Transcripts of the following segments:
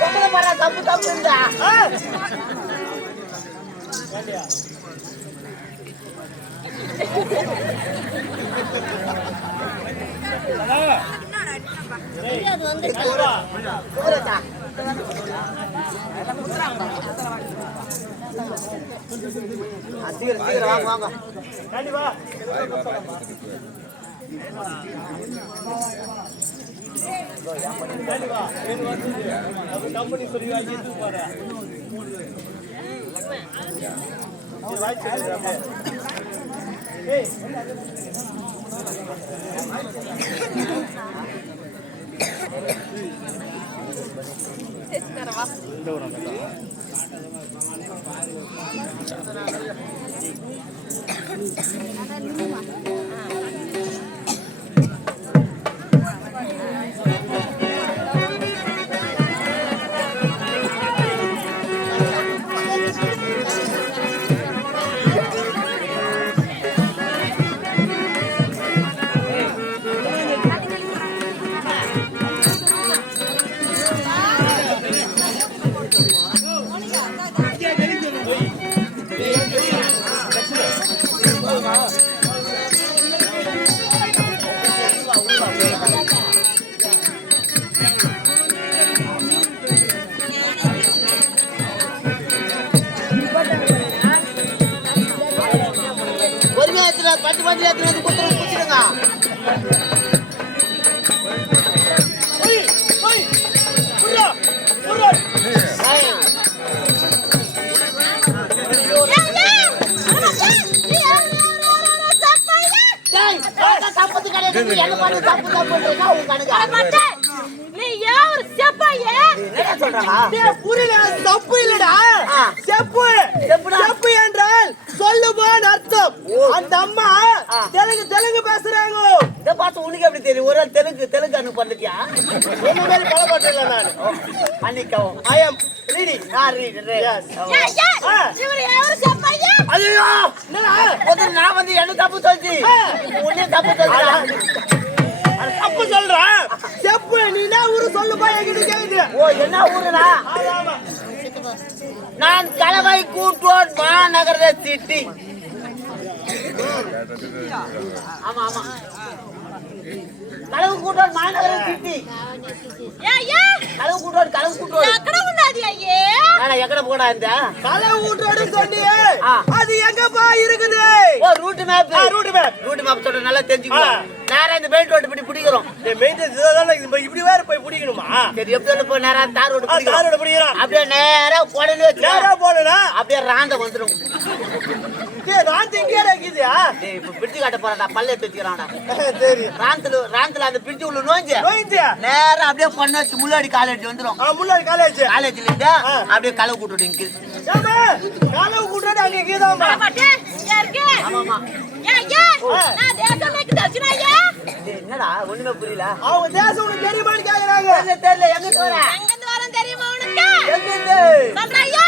பொம்பளை பாரா தப்பு தப்பு இருந்தா சீக்கிரம் வாங்க கம்பெனி சொல்லி பத்து பஞ்சு வந்து குடுத்துருங்க தப்பு கிடையாது தப்பு தப்பு தப்பு இல்லடா செப்பு செப்பு என்றால் சொல்லுவான் அர்த்தம். அந்த அம்மா தெலுங்கு பேசுறாங்க. இதை பார்த்து உனக்கு எப்படி தெரியும்? ஒரு தெலுங்கு அனு பண்ணிட்டியா? என்ன மாதிரி பலப்பட்டு நான் அன்னிக்கவும் ஐ எம் ரீடிங். ஐயோ நான் வந்து என்ன தப்பு சொல்லிச்சு உன்னே தப்பு சொல்ல தப்பு சொல்றேன். செப்பு நீ என்ன ஊரு சொல்லுப்பா என்கிட்ட கேக்குது. ஓ என்ன ஊருனா? நான் கலவை கூட்டோட் மாநகர சிட்டி. ஆமா ஆமா கலவு கூட்டோட் மாநகர சிட்டி. கலவு கூட்டோட் எக்கட உண்டாதி ஐயே. நான் எக்கட போடா இந்த கலவு கூட்டோட் சொன்னியே அது எங்கப்பா இருக்குது? ஓ ரூட் மேப் சொல்ற நல்லா தெரிஞ்சுக்கலாம். நேரா இந்த மெயின் ரோட் இப்படி பிடிக்கிறோம். மெயின் ரோட் இப்படி வேற போய் பிடிக்கணுமா? சரி எப்படி போய் நேரா தார் ரோட் பிடிக்கிறோம். அப்படியே நேரா போடல வச்சு நேரா போடனா அப்படியே ராந்த வந்துரும். ராந்தி இங்கே இருக்குதுயா. இப்ப பிடிச்சு காட்ட போறடா பல்ல எடுத்துக்கறானடா. சரி ராந்தல அந்த பிடிச்சு உள்ள நோஞ்சு நேரா அப்படியே பண்ண வச்சு முள்ளாடி காலேஜ் வந்துரும். முள்ளாடி காலேஜ்ல இருந்து அப்படியே கலவு கூட்டோட இங்க கலவு கூட்டோட அங்க கீதாமா பாட்டே யாருக்கு? ஆமாமா நான் தேசமேக்கு தர்ஷனாயா. என்னடா ஒண்ணுமே புரியல. அவங்க தேசம் உனக்கு தெரியுமான்னு கேக்குறாங்க. தெரியல. எங்க வர? எங்க இருந்து வரேன் தெரியுமா உனக்கு? எங்க இருந்து? சொல்றாயா?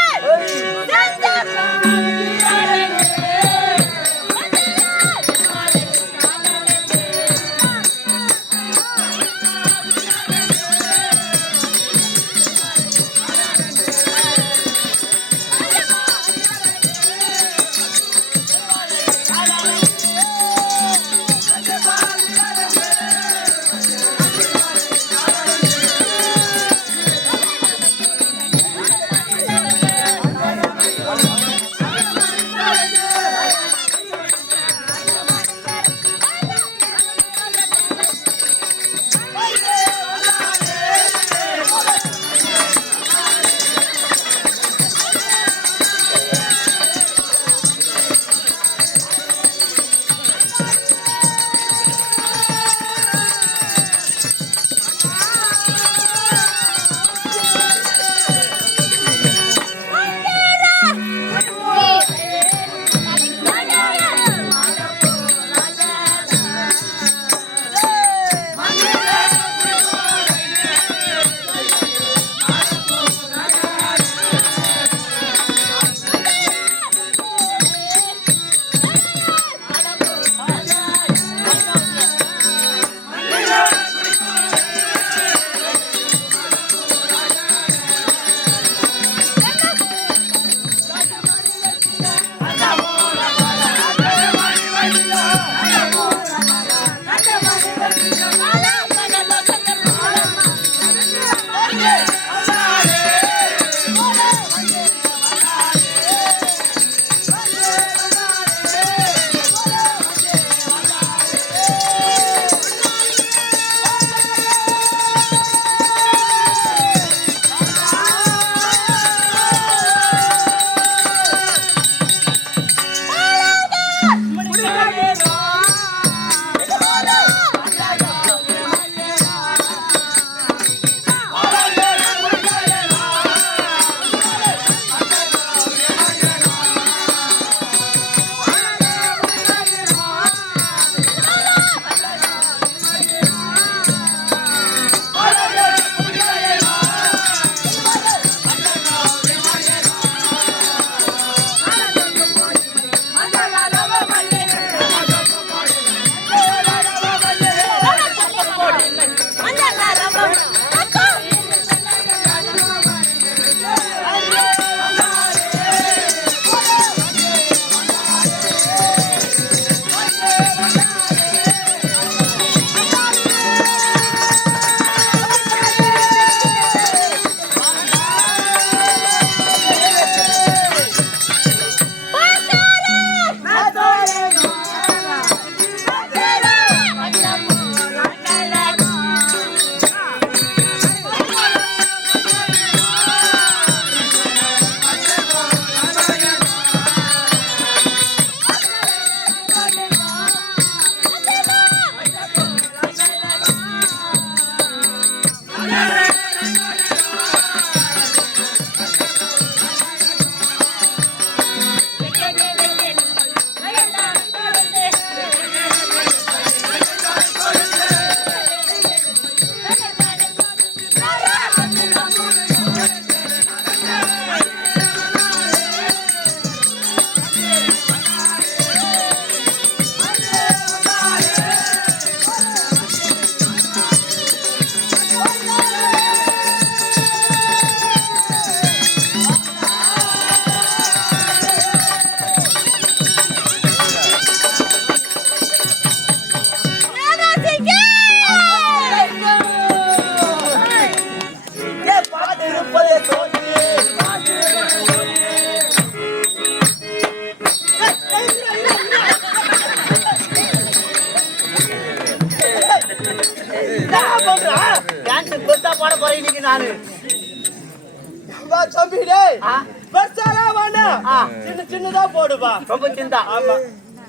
சின்னதா போடுவா. ரொம்ப சின்னதா? ஆமா.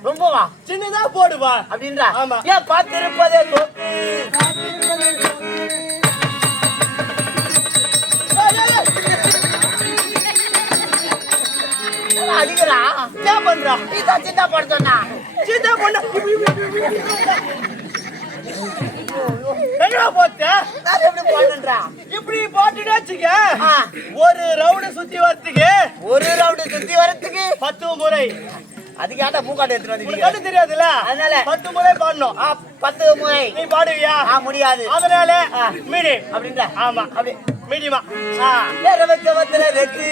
ரொம்பவா? சின்னதா போடுவா அப்படின்றா? ஆமா. ஏன் பார்த்திருப்பதே அடிக்கிறா? என்ன பண்றா? நீதான் சின்ன படுத்தா சின்ன பொண்ணு எங்கடா போட்ட? எப்படி போடுன்றா? இப்படி போட்டுன்னு வச்சுக்க, ஒரு ரவுண்டு சுத்தி வரத்துக்கு 10 முறை. அதுக்கு ஏன்டா பூக்காட்டு எடுத்துட்டு வந்து கண்டு தெரியாதுல்ல, அதனால 10 முறை பாடணும். 10 முறை நீ பாடுவியா? முடியாது. அதனால மீடி அப்படின்ற. ஆமா, அப்படி மீடியமா வெற்றி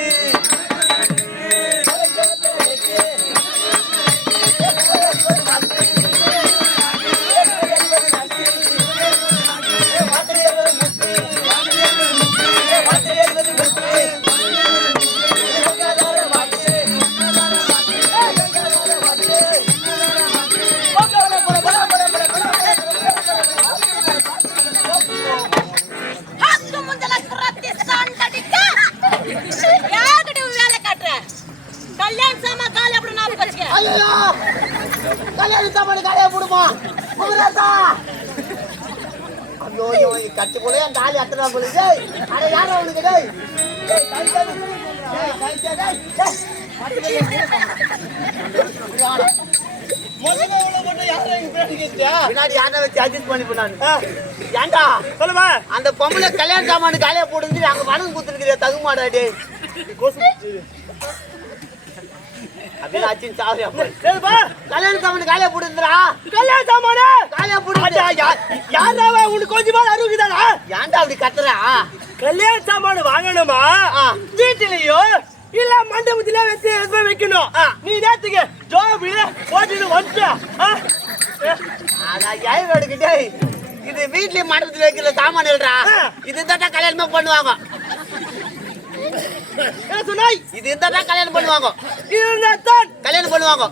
கட்சி போல என் காலி அத்தனை போலுது. அட யாரும் அவனுக்கு பின்னாடி யாரை வச்சு அட்ஜஸ்ட் பண்ணி போனானு. ஏன்டா சொல்லுமா? அந்த பொம்பளை கல்யாண சாமானு காலையா போட்டு அங்க பணம் கொடுத்துருக்கிற தகுமாடாடே அப்படின்னு சாவரியா கல்யாண சாமானு காலையா போட்டுருந்தா? கல்யாண சாமான காலையா போட்டு யாராவா உனக்கு கொஞ்சமா அறிவுக்குதானா? ஏன்டா அப்படி கத்துறா? கல்யாண சாமான வாங்கணுமா? வீட்டிலையோ இல்ல மண்டபத்திலே வச்சு வைக்கணும். நீ நேத்துக்கு ஜோபில போட்டு வந்துட்ட. இது வீட்லயே மடத்துல வைக்கிற சாமான் இல்லடா. இது தான் கல்யாணமே பண்ணுவாங்க. என்ன சொன்னாய்? இது தான் கல்யாணம் பண்ணுவாங்க. இதுதான் கல்யாணம் பண்ணுவாங்க.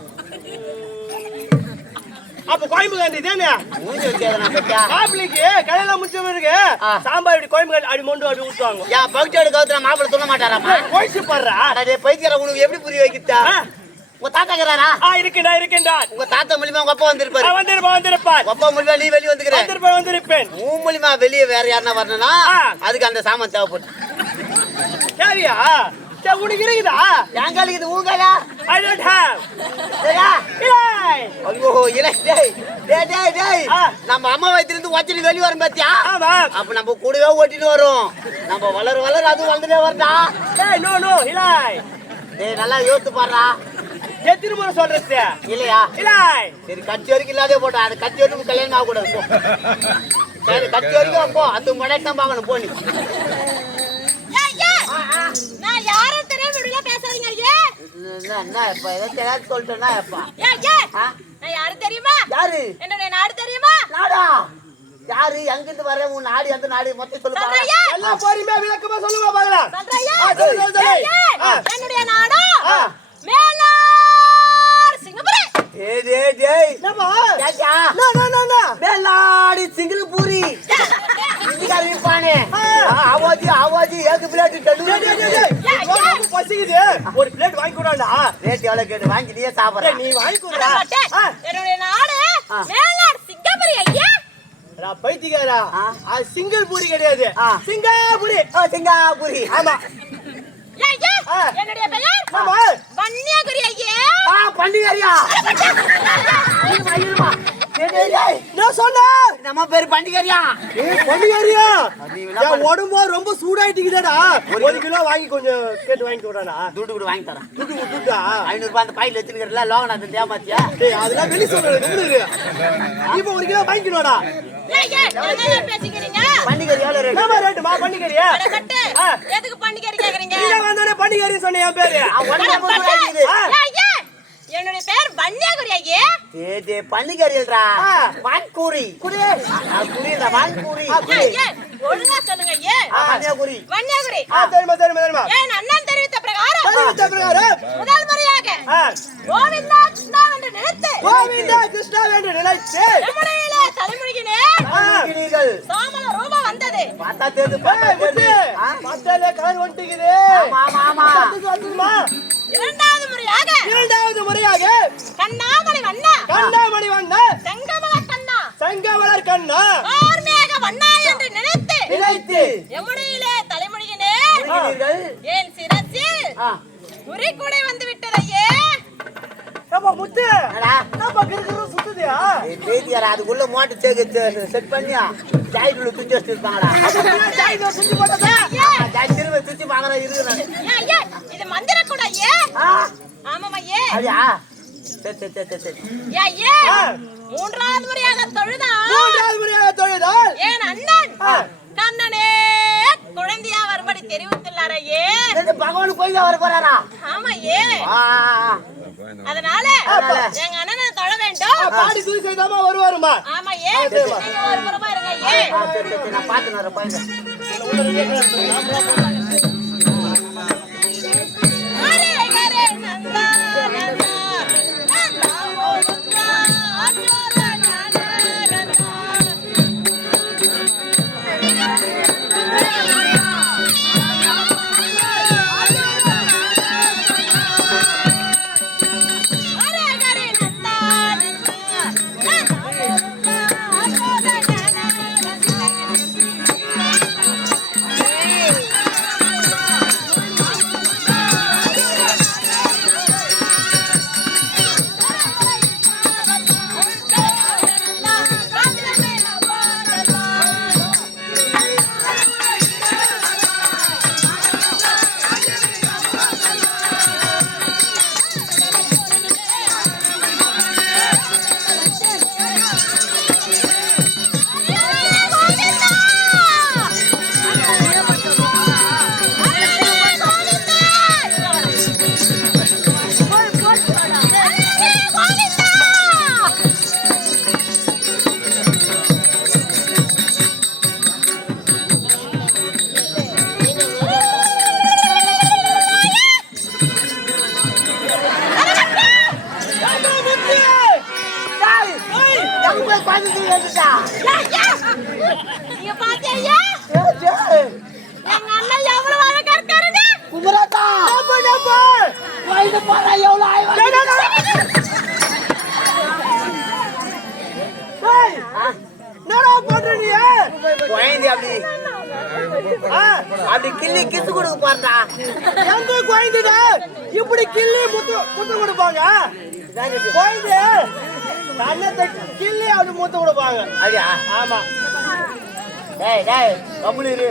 அப்ப கோயம்பு காண்டி தானே மூஞ்சி வச்சேதனா பத்தியா? மாப்பிளைக்கு கல்யாணம் முடிச்சவங்க இருக்கு சாம்பார் இப்படி கோயம்பு காண்டி அப்படி மொண்டு அப்படி ஊத்துவாங்க. யா பக்தியோட கவுத்துல மாப்பிள்ளை சொல்ல மாட்டாராமா? போயிச்சு பாடுறா. அடே பைத்தியர உனக்கு எப்படி புரிய வைக்கிட்டா? உங்க தாத்தா இருக்கிறாரா? இருக்கின்றான். உங்க தாத்தா மூலியமா உங்க அப்பா வந்திருப்பாரு. வந்திருப்பான். அப்பா மூலியமா நீ வெளிய வந்துக்கிற. வந்திருப்பேன். உன் மூலியமா வெளியே வேற யாருன்னா வரணும்னா அதுக்கு அந்த சாமான் தேவைப்படும். சரியா? உனக்கு இருக்குதா? என் காலுக்கு இது ஊங்காலா? I don't have. சரியா? இல்லை. ஐயோ இல்லை டேய் டேய் டேய் நம்ம அம்மா வயிற்றிலிருந்து வச்சிட்டு வெளியே வரும் பாத்தியா? ஆமா. அப்ப நம்ம கூடவே ஓட்டிட்டு வரும். நம்ம வளர அது வளர்ந்துட்டே வருதா? டேய் நோ இல்லை. டேய் நல்லா யோசித்து பாடுறா. எத்தனை முறை சொல்றது? இல்லையா? இல்லை. சரி கட்சி வரைக்கும் இல்லாதே போட்டா அது கட்சி வரைக்கும் கல்யாணம் ஆகக்கூடாது போ. சரி கட்சி வரைக்கும் போ. அது முன்னாடி தான் பார்க்கணும் போ நீ. நான் யாரும் தெரியாம இப்படிலாம் பேசாதீங்க ஐயா. என்ன இப்ப ஏதோ தெரியாது சொல்லிட்டேன்னா எப்பா? நான் யாரு தெரியுமா? யாரு? என்னுடைய நாடு தெரியுமா? நாடா? யாரு எங்கிருந்து வர உன் நாடு எந்த நாடு மொத்தம் சொல்லு பாரு. சொல்றியா? எல்லாம் பொறுமையா விளக்கமா சொல்லுங்க பார்க்கலாம். சொல்றியா? சொல்லு. என்னுடைய நாடு மேலார் சிங்கப்பூர். டேய் என்னப்பா? கேட்டா? நோ. மேலாடி சிங்கப்பூரி. இதுக்கார விப்பானே. ஆவாஜி ஏக்கு பிளேட் டெலிவரி. பசிக்குது. ஒரு பிளேட் வாங்கி கொடுடா. ரேட் எவ்வளவு கேட்டு வாங்கி நீயே சாப்பிடுற. நீ வாங்கி கொடுடா. என்னுடைய நாடு மேலார் சிங்கப்பூர் ஐயா. நான் பைத்தியக்காரா. அது சிங்கிள் பூரி கிடையாது. சிங்கப்பூரி. சிங்கப்பூரி. ஆமா. ஐயா என்னுடைய பெயர் ஆமா. பன்னியாகுரி ஐயா. பண்டிகரியா? நான் சொன்ன நம்ம பேரு பண்டிகரியா? பண்டிகரியா? என் உடம்பு ரொம்ப சூடாயிட்டுக்குதாடா. 1 கிலோ வாங்கி கொஞ்சம் கேட்டு வாங்கி விடாடா. துட்டு கூட வாங்கி தரேன். துட்டா 500 ரூபாய் அந்த பாயில வச்சிருக்கிறல லோகநாதன் தேமாத்தியா? டேய் அதெல்லாம் வெளிய சொல்றேன். இப்போ 1 கிலோ வாங்கிடுவாடா. ஐயா என்ன பேசிக்கிறீங்க? பண்டிகரி எவ்வளவு ரேட்? என்ன ரேட் மா பண்டிகரியா? கட்டு. எதுக்கு பண்டிகரி கேக்குறீங்க? நீங்க வந்தானே பண்டிகரி சொன்னே என் பேரு. ஐயா என்னுடைய பேர் பன்னியாகுரி ஐயா. டேய் பண்டிகரியல்டா. வான்கூரி. குடியே. குடிடா வான்கூரி. ஐயா ஒழுங்கா சொல்லுங்க ஐயா. பன்னியாகுரி. பன்னியாகுரி. தெரியுமா. என் அண்ணன் தெரிவித்த பிரகாரம் முதல் முறையாக கோவிந்தா கிருஷ்ணா என்று நினைத்து நம்முடைய தலைமுடியினே சாமல ரூபம் வந்தது. பார்த்தா தெரியுது. மத்தாலே கலர் வந்துக்குது. ஆமா. இரண்டாவது முறையாக கண்ணாமணி வண்ணா செங்கமலர் கண்ணா ஆர்மேக வண்ணா என்று நினைத்து எமுடியிலே தலைமுடியினே என் சிரசில் உரிக்குடை வந்து விட்டதையே. முத்து சுத்துதியா? அதுக்குள்ள மோட்டை செட் பண்ணியா ஜாயிட்டுள்ள துஞ்சி வச்சிருப்பாங்களா? திரும்ப துச்சி பாக்குறேன் இருக்கு. இது மந்திர கூட ஐயே. ஆமாம் ஐயே. அப்படியா? சரி. மூன்றாவது முறையாக தொழுதால் என் அண்ணன் கண்ணனே குழந்தையா வரும்படி தெரிவித்துள்ளார் ஐயே. பகவான் கோயில வர போறாரா? ஆமா ஐயே. அதனால எங்க அண்ணனை தொழ வேண்டும். பாடி தூசி செய்தாமா வருவாருமா? ஆமா ஐயே. நீங்க ஒரு புறமா இருங்க ஐயே. சரி நான் பாத்துன்னு வரேன் பாருங்க. போறா எவ்வளவு ஆயிரம் என்னடா பண்ற நீ குழந்தை அப்படி கிள்ளி கிசு கொடுக்க போறா எந்த குழந்தைடா இப்படி கிள்ளி முத்து கொடுப்பாங்க குழந்தை கண்ணத்தை கிள்ளி அப்படி முத்து கொடுப்பாங்க அப்படியா ஆமா டேய் டேய் கம்முனு இரு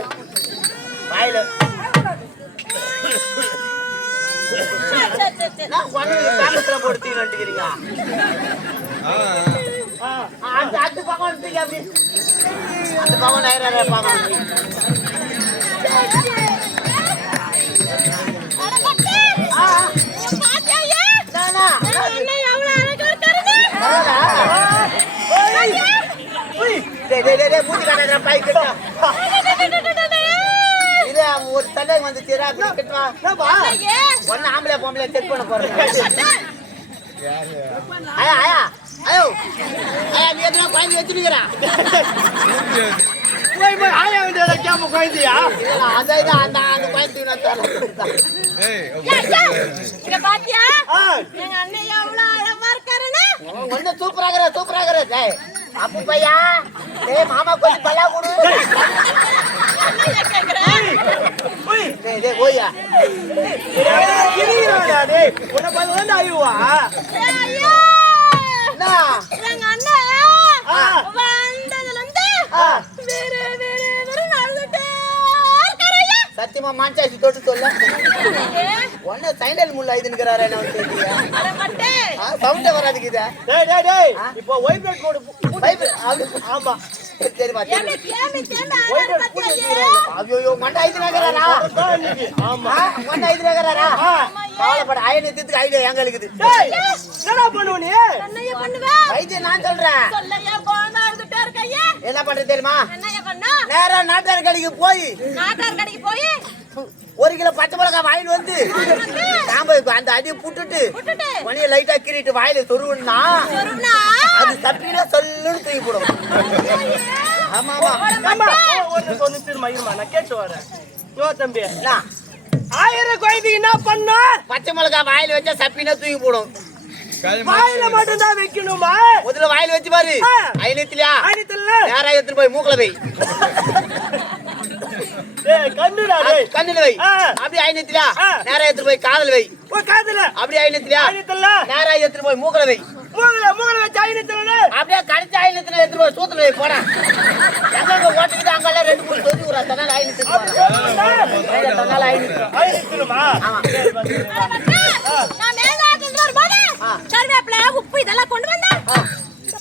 வாயில நான் குழந்தைங்க பேக்கத்துல போட்டு வந்துக்கிறீங்க அந்த பக்கம் வந்துட்டீங்க அப்படி அந்த பக்கம் நேர பக்கம் ஒரு தண்டை வந்து ஒன்னு ஆம்பளை பொம்பளை செக் பண்ண போறேன் ஐயா ஐயா ஐயோ ஐயா நீ எதுனா குழந்தை வச்சுருக்கிறான் ஆயா வேண்டியதா கேம குழந்தையா அதான் அந்த அந்த குழந்தை பாத்தியா எங்க அண்ணன் எவ்வளவு அழகா இருக்காருன்னு கொஞ்சம் சூப்பராகிற டேய் அப்ப பையா டேய் மாமா கொஞ்சம் பல்லா கொடு டேய் டேய் ஓயா கிரிடா டேய் உன்னை பாத்து ஐயோவா ஐயா என்ன எங்க அண்ணன் வந்ததுல இருந்து வேற நடந்துட்டே இருக்காரு சத்தியமா மாஞ்சாசி தொட்டு சொல்ல ஒன்னு சைனல் முள்ள ஐதுன்னுக்குறாரு என்ன தெரியல அட மட்டே சவுண்டே வராதுக்கு இத டேய் இப்போ வைப்ரேட் கோட் ஆமா சரிமா என்ன தேம்பி ஐயோ மண்ட ஐதுனகறாரா ஆமா மண்ட ஐதுனகறாரா காலப்பட ஐநூத்துக்கு ஐடியா எங்க இருக்குது டேய் என்னடா பண்ணுவ நீ என்னைய பண்ணுவ வைத்திய நான் சொல்றேன் சொல்லையா கோணா இருந்துட்டே இருக்கையா என்ன பண்றது தெரியுமா என்னைய பண்ணா நேரா நாட்டார் கடைக்கு போய் நாட்டார் கடைக்கு போய் 1 கிலோ பச்சை மிளகாய் வாங்கிட்டு வந்து நாம அந்த அடியை புட்டுட்டு மணியை லைட்டா கீறிட்டு வாயில சொருவுன்னா அது தப்பினா சொல்லுன்னு தூக்கி போடும் ஆமா ஆமா ஒன்னு திரும்ப இருமா நான் கேட்டு வரேன் யோ தம்பி என்ன 1000 குழந்தைக்கு என்ன பண்ணா பச்சை மிளகாய் வாயில வச்சா சப்பினா தூக்கி போடும் வாயில மட்டும் தான் வைக்கணுமா முதல்ல வாயில வச்சு பாரு ஐநூத்திலியா நேரா எடுத்துட்டு போய் மூக்கல வை டேய் கண்ணுடா டேய் கண்ணுல வை அப்படி ஐநூத்திலியா நேரா எடுத்துட்டு போய் காதுல வை ஓ காதுல அப்படி ஐநூத்திலியா நேரா எடுத்துட்டு போய் மூக்கல வை மூக்கல வச்சு ஐநூத்துல அப்படியே கடிச்ச ஐநூத்துல எடுத்துட்டு போய் சூத்துல வை போடா எங்க ஓட்டுக்கிட்டு அங்கெல்லாம் 2 3 சொல்லி விடுறா தன்னால ஐநூத்து தன்னால ஐநூத்துமா ஆமா நான் மேலாத்துல வரும்போது கருவேப்பிலை உப்பு இதெல்லாம் கொண்டு வந்தேன்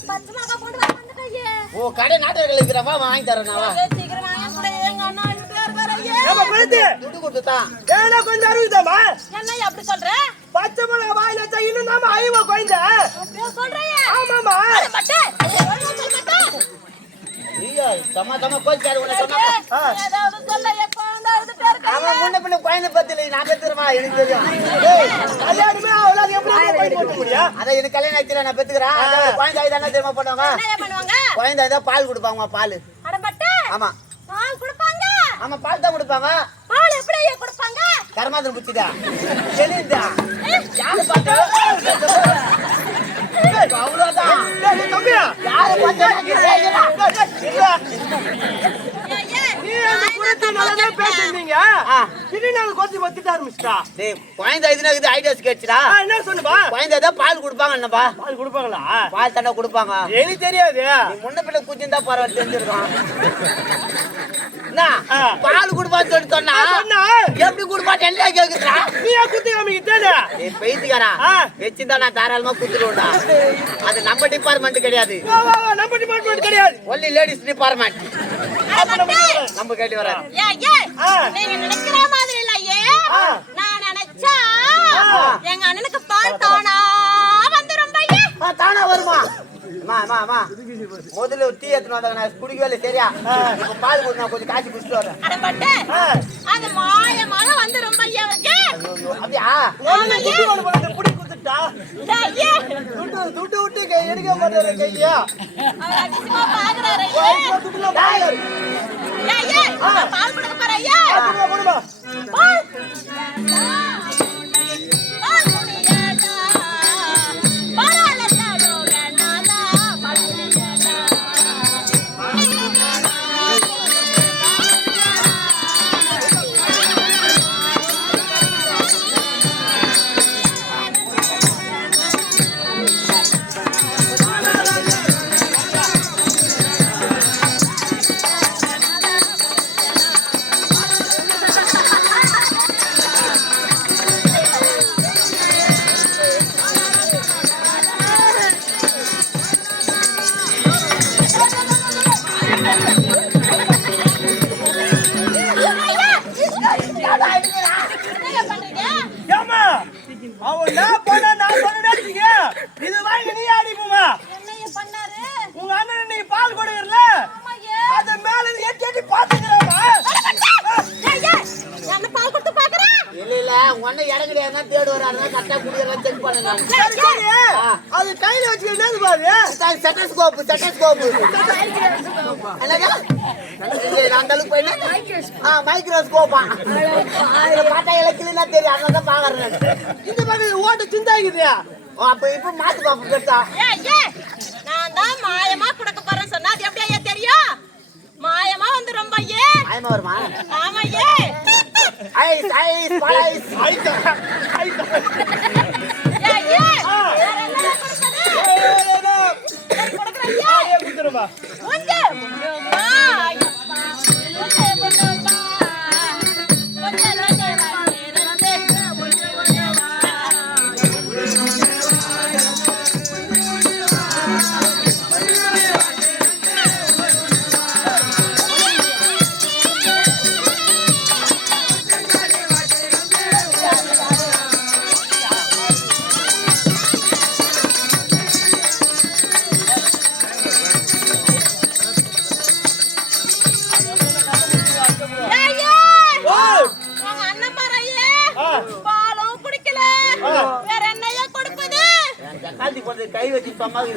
பச்சை மிளகாய் கொண்டு வந்துட்டேன் ஓ கடை நாட்டுல இருக்கிறவா வாங்கி தரேன் நான் சீக்கிரம் வாங்க கூட எங்க அண்ணா இருக்காரு ஏமா பழுத்து துட்டு கொடுத்தா ஏனா கொஞ்சம் அறுவுதாமா என்ன அப்படி சொல்ற பச்சை மிளகாய் வாயில வச்சா இன்னும் நாம ஐவா குழந்தை அப்படியே சொல்றீங்க ஆமாமா மட்டே ஐயா சமா கோச்சாரு உன சொன்னா ஏதாவது சொல்ல எப்ப வந்தாவது பேர் அவன் முன்ன பின்ன குழந்தை பத்தில நான் பெத்துறமா எனக்கு தெரியும் ஏய் கல்யாணமே அவளால எப்படி போய் போட முடியும் அத எனக்கு கல்யாணம் ஆயிடுச்சு நான் பெத்துக்கறேன் குழந்தை ஆயிதானே தெரியுமா பண்ணுவாங்க என்ன பண்ணுவாங்க குழந்தை ஆயிதா பால் கொடுப்பாங்க பால் அட மட்டே ஆமா பால் கொடுப்பாங்க ஆமா பால் தான் கொடுப்பாங்க பால் எப்படியே கொடுப்பாங்க கர்மாந்திரம் புச்சிடா செலிந்தா யாரு பாத்தா அவ்வளவுதான் டேய் தம்பியா யாரு பாத்தா நீ அந்த குரத்தை நல்லதே பேசுறீங்க இது நாங்க கொத்தி பத்திட்ட ஆரம்பிச்சிட்டா டேய் குழந்தை இதுனக்கு ஐடியாஸ் கேட்சுடா என்ன சொல்லுப்பா குழந்தை தான் பால் கொடுப்பாங்க என்னப்பா பால் கொடுப்பாங்களா பால் தானே கொடுப்பாங்க எனக்கு தெரியாது நீ முன்ன பின்ன குச்சிந்தா பரவாயில்ல தெரிஞ்சிருக்கான் பால் குடுப்பான்னு சொல்லி சொன்னா எப்படி குடுப்பான்னு என்ன கேக்குறா நீ குத்தி காமிக்கிட்டே ஏய் பைத்தியக்காரா வெச்சிருந்தா நான் தாராளமா குத்துடுவேன்டா அது நம்ம டிபார்ட்மெண்ட் கிடையாது நம்ம டிபார்ட்மெண்ட் கிடையாது ஒன்லி லேடிஸ் டிபார்ட்மெண்ட் நம்ம கேட்டு வர நீங்க நினைக்கிற மாதிரி இல்லையே நான் நினைச்சா எங்க அண்ணனுக்கு பால் தானா வந்துரும் பையே தானா வருமா முதல்ல டீ எடுத்துட்டு வந்தாங்க நான் குடிக்கவே சரியா பால் போட்டு நான் கொஞ்சம் காய்ச்சி குடிச்சிட்டு வரேன் அது மாயமாக வந்துரும் பையனுக்கு அப்படியா புடி குத்துட்டா துட்டு விட்டு எடுக்க மாட்டேற கையா பால் கொடுக்க போற ஐயா போடுமா பால் அவன் நான் போனா நான் சொன்னேன் இது வாங்கி நீ அடிப்புமா என்னைய பண்ணாரு உங்க அண்ணன் நீ பால் கொடுக்கறல அத மேல ஏத்தி பாத்துக்கறமா என்ன பால் கொடுத்து பாக்குறா இல்ல உங்க அண்ணன் இறங்கடியா தேடு வராருன்னா கரெக்டா குடியறத செக் பண்ணு சரி அது கையில வச்சு என்னது பாரு ஸ்டெத்தஸ்கோப் என்னடா நான் தள்ளு போயினா மைக்ரோஸ்கோப்பா அதுல பார்த்தா இலக்கிலனா தெரியும் அத பாக்குறேன் இந்த மாதிரி ஓட்ட சிந்தாக்குதியா அப்ப இப்ப மாத்து பாப்பா பெருசா நான் தான் மாயமா குடுக்க போறேன்னு சொன்னா அது எப்படி ஐயா தெரியும் மாயமா வந்து ரொம்ப ஐயே மாயமா வருமா ஆமா ஐயே ஐஸ் பாலைஸ் ஐயே என்ன கொடுக்கறது ஐயா குடுறமா வந்து கை வச்சு சமாளி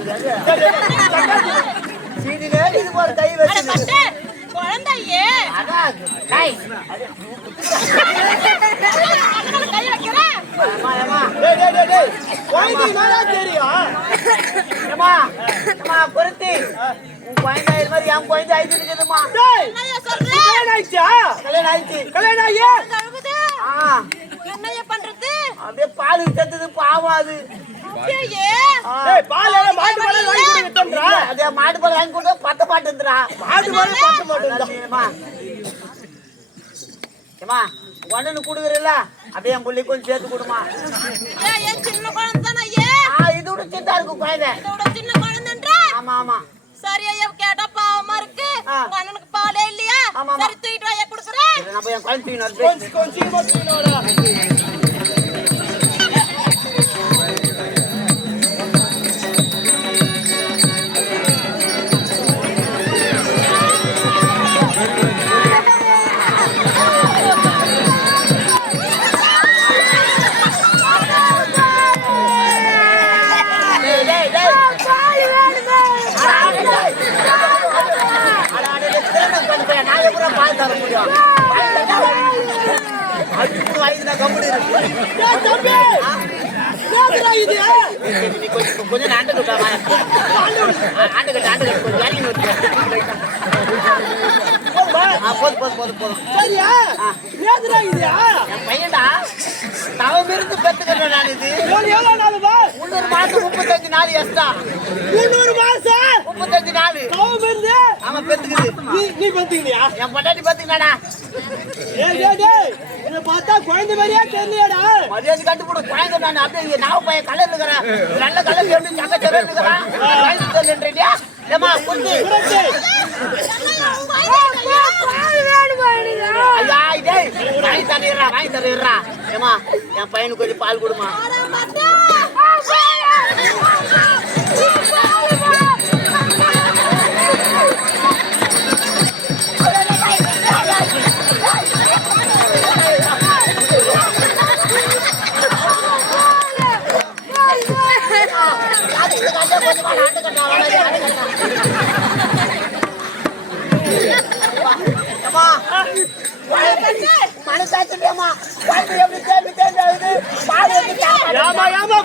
சீடினே இது போற கை வச்சு குழந்தையே அதான் கை கை வைக்கிறேன் ஏமா டேய் குழந்தை நல்லா தெரியும் ஏமா பொறுத்தி உன் குழந்தை இது மாதிரி என் குழந்தை ஆயிட்டு இருக்குதுமா டேய் என்னைய சொல்ற கல்யாணம் ஆயிச்சு என்னைய பண்றது அப்படியே பால் விட்டது பாவம் அது அப்படியே டேய் பால் எல்லாம் மாட்டு பால் வாங்கி குடிக்கட்டா அதே மாட்டு பால் வாங்கி கொண்டு பத்த மாட்டேன்றா மாட்டு பால் பத்த மாட்டேன்றா ஏமா ஒண்ணு குடுக்குறல அப்படியே என் புள்ளி கொஞ்சம் சேர்த்து கொடுமா என் சின்ன குழந்தை தானே ஐயா இது விட சின்னதா இருக்கும் குழந்தை இதோட சின்ன குழந்தைன்ற ஆமா சரி ஐயா கேட்டா பாவமா இருக்கு உங்க அண்ணனுக்கு பாலே இல்லையா ஆமா. சரி தூக்கிட்டு ஐயா குடுக்குறேன் நம்ம என் குழந்தை கொஞ்சம் மொத்தனோடா கொஞ்சம் ஆண்டு போதும் சரியா ஏதுடா இதுயா என் பையன்டா தவம் இருந்து பெத்துக்கிறேன் நான் இது எவ்வளவு நாள் பா 300 மாசம் 35 நாள் எஸ்டா 300 மாசம் 35 நாள் தவம் இருந்து ஆமா பெத்துக்குது நீ பெத்தீங்கயா என் பொண்டாட்டி பெத்துக்கினாடா டேய் இத பார்த்தா குழந்தை மாதிரியா தெரியலடா மரியாதை கண்டுபிடி குழந்தை நான் அப்படியே நாவ பையன் கலர் இருக்கிறேன் நல்ல கலர் எப்படி சங்க செவல் இருக்கிறான் குழந்தை சொல்லுன்றியா ஏமா குட்டி ஐயா டேய் வாங்கி தரேறா ஏமா என் பையனுக்கு கொஞ்சம் பால் கொடுமா ஏமா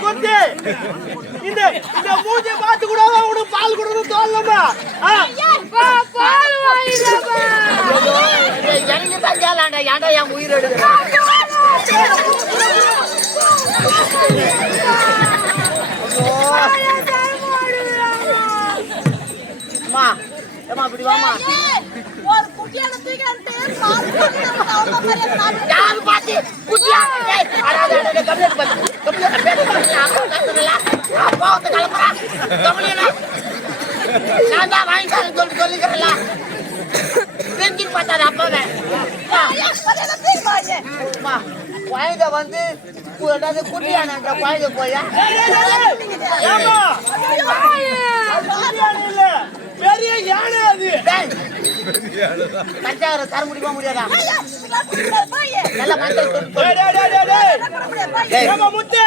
கொத்து இந்த மூஞ்சி பார்த்து கூட உனக்கு பால் கொடுக்கணும் தோணலமா பால் வாங்கிடப்பா எனக்கு தான் கேளாண்டா ஏன்டா என் உயிர் எடுக்கிறேன் அம்மா ஏமா இப்படி வாமா ஒரு குட்டியான தூக்கிட்டு பால் குடிக்கிறது யாரு பாத்தி குட்டியா அடாடா கம்ப்ளீட் பண்ணு கம்ப்ளீட் பேசுறீங்க அப்பா வந்து கலப்பறா கம்ப்ளீட் நான் தான் வாங்கி தரேன் சொல்லிக்கிறல பெஞ்சி பார்த்தாத அப்பவே குழந்தை வந்து குட்டியான குழந்தை போயா ஏமா இல்ல பெரிய யானை அது கட்டார தர முடியுமா முடியாதா ஏமா முத்து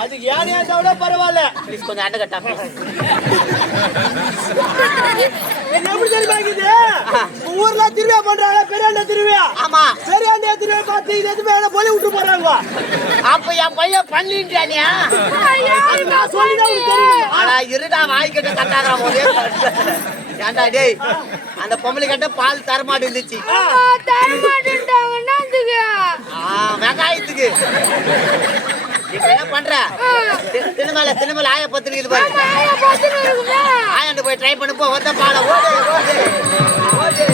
அது யானையா விட பரவாயில்ல கொஞ்சம் அண்டை கட்டா என்ன எப்படி தெரியுமா இருக்குது ஊர்ல திருவிழா பண்றாங்க பெரியாண்ட திருவிழா ஆமா பெரியாண்ட திருவிழா பார்த்து இது மேல போலி விட்டு போறாங்க அப்ப என் பையன் பண்ணிட்டானியா நான் சொல்லிதான் உனக்கு தெரியும் ஆனா இருடா வாய்க்கிட்ட கட்டாரா போதே ஏன்டா டேய் அந்த பொம்பளை கிட்ட பால் தரமாட்டு இருந்துச்சு வெங்காயத்துக்கு இப்ப என்ன பண்ற தினமேல ஆய பத்து இருக்குது பாரு ஆயாண்டு போய் ட்ரை பண்ண போ வந்த பால ஓடு ஓடு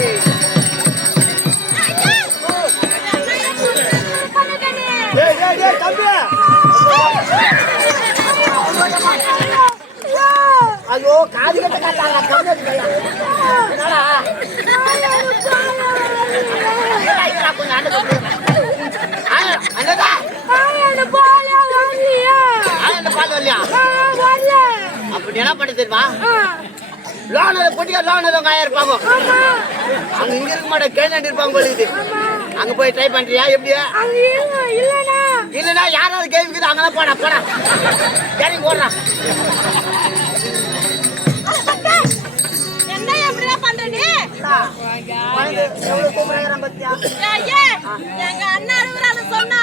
டேய் தம்பி ஐயோ காது கட்ட காட்டாங்க கம்மியாச்சு பையா என்னடா கொஞ்சம் அண்டை கட்டு அண்டதா ஆயாண்டு பால் வரலையா அப்படி என்ன பண்ணி தெரியுமா லோன் பொட்டிக்கா லோன் எதுவும் காயா இருப்பாங்க அங்க இங்க இருக்க மாட்டேன் கேள்வி இருப்பாங்க போலிது அங்க போய் ட்ரை பண்றியா எப்படியா இல்லனா யாராவது கேள்வி அங்கதான் போடா போடா கேள்வி போடுறான் என்ன எப்படிடா பண்ற நீ எங்க அண்ணா அழுகுறான்னு சொன்னா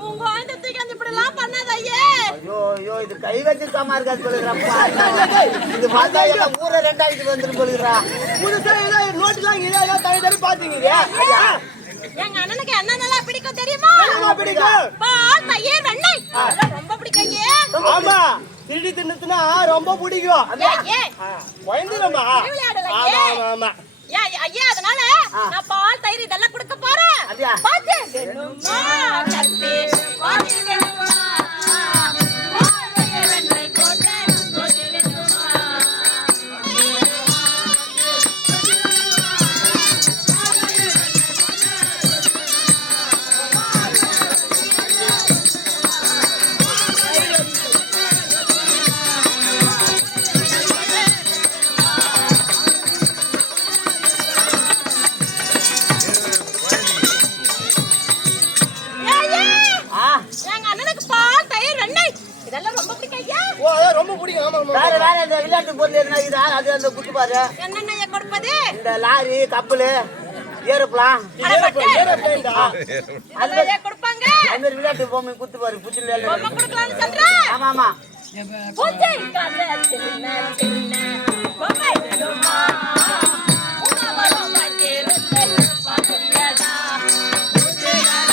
உங்க குழந்தை தூக்கி அந்த இப்படி எல்லாம் பண்ணாத ஐயே ஐயோ இது கை வச்சு சாமா இருக்காது சொல்லுறப்பா இது பார்த்தா எல்லாம் ஊரை ரெண்டாயிரத்து வந்துட்டு சொல்லுறா புதுசா ஏதோ நோட்டுலாம் இதெல்லாம் தனி தனி பாத்தீங்க எங்க அண்ணனுக்கு என்ன நல்லா பிடிக்கும் தெரியுமா பிடிக்கும் பால் தயிர் வெண்ணெய் அதெல்லாம் ரொம்ப பிடிக்கும் ஐயே ஆமா திருடி தின்னுனா ரொம்ப பிடிக்கும் குழந்தைமா ஆமா ஆமா ஐயா அதனால நான் பால் தயிர் இதெல்லாம் கொடுக்க போறேன் பாத்து வேணுமா கத்தி பாத்து வேணுமா பால் தயிர் வெண்ணெய் போட்டு பாத்து வேணுமா விளையாட்டு பொருள் என்ன அது அந்த குட்டி பாரு என்னென்ன கொடுப்பது இந்த லாரி கப்பல் ஏரோப்ளான் அதெல்லாம் கொடுப்பாங்க அந்த விளையாட்டு பொம்மை குத்து பாரு புத்தி பொம்மை கொடுக்கலாம்னு சொல்றேன் ஆமா ஆமா பூஜை கால சின்ன சின்ன பொம்மை வேணுமா உணவரும் பட்டிருத்து பாத்தியடா பூஜை கால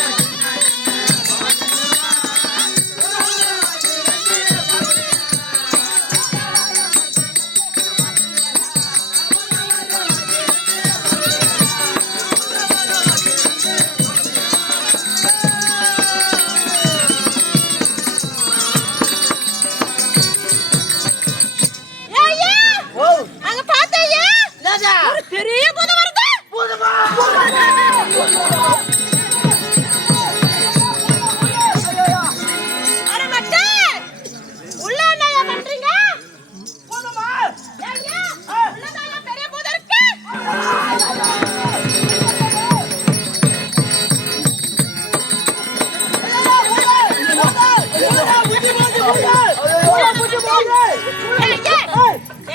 பெரிய பூதம் வருது பூதமா அட மட்டே உள்ள என்ன பண்றீங்க பூதமா ஐயா உள்ள தான் பெரிய பூதம் இருக்கு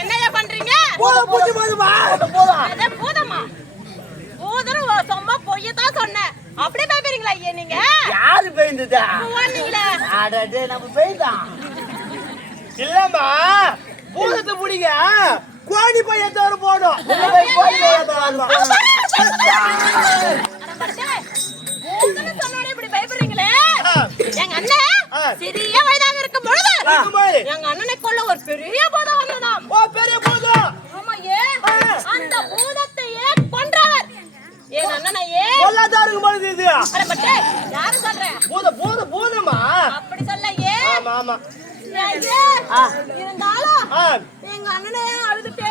என்னையா பண்றீங்க பூதமா பூதம் சும்மா பொய்யத்தான் சொன்னேன் அப்படியே பேசுறீங்களா ஐயா நீங்க யாரு பெய்ந்ததா நீங்களே அடடே நம்ம பெய்தான் இல்லம்மா பூதத்தை பிடிங்க கோழி பையன் தவிர போடும் இப்படி பயப்படுறீங்களே எங்க அண்ணன் சிறிய வயதாக இருக்கும் பொழுது எங்க அண்ணனை கொள்ள ஒரு பெரிய பூதம் வந்ததாம் பெரிய பூதம் ஆமா அந்த பூதத்தையே கொன்றவர் என் அண்ணனையே கொல்லாதாருக்கு மாதிரி இது யாரு சொல்றேன் பூதமா அப்படி சொல்லையே ஆமா ஆமா இருந்தாலும் எங்க அண்ணனே அழுதுட்டே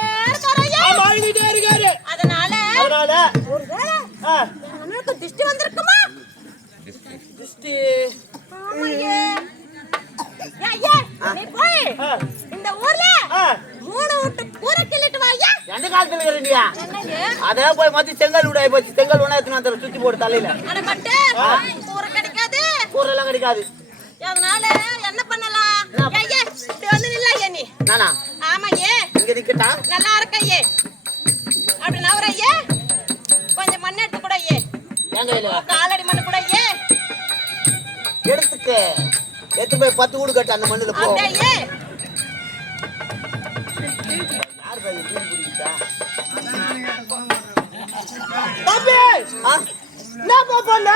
இருக்காரு அதனால ஒருவேளை எங்க அண்ணனுக்கு திருஷ்டி வந்திருக்குமா திருஷ்டி ஆமாயே அதெல்லாம் போய் மத்தி செங்கல் விடாய் போச்சு. செங்கல் ஒண்ணா எடுத்துன்னு வந்து சுத்தி போடு தலையில. அட பட்டு கூரை கிடைக்காது. கூரை எல்லாம் கிடைக்காது. அதனால என்ன பண்ணலாம்? ஐயே இப்படி வந்து நில்லையே நீ. நானா? ஆமா ஏ. இங்க நிக்கட்டா? நல்லா இருக்கையே. அப்படி நவரையே. கொஞ்சம் மண் எடுத்து கூட ஏ. எங்க இல்ல? காலடி மண் கூட ஏ. எடுத்துக்க. எடுத்து போய் 10 ஊடு கட்டு அந்த மண்ணுல போ. அப்படியே ஏ. யார் பையன் தூக்கி பிடிச்சா? தம்பி ஆ? என்னப்பா பண்ண?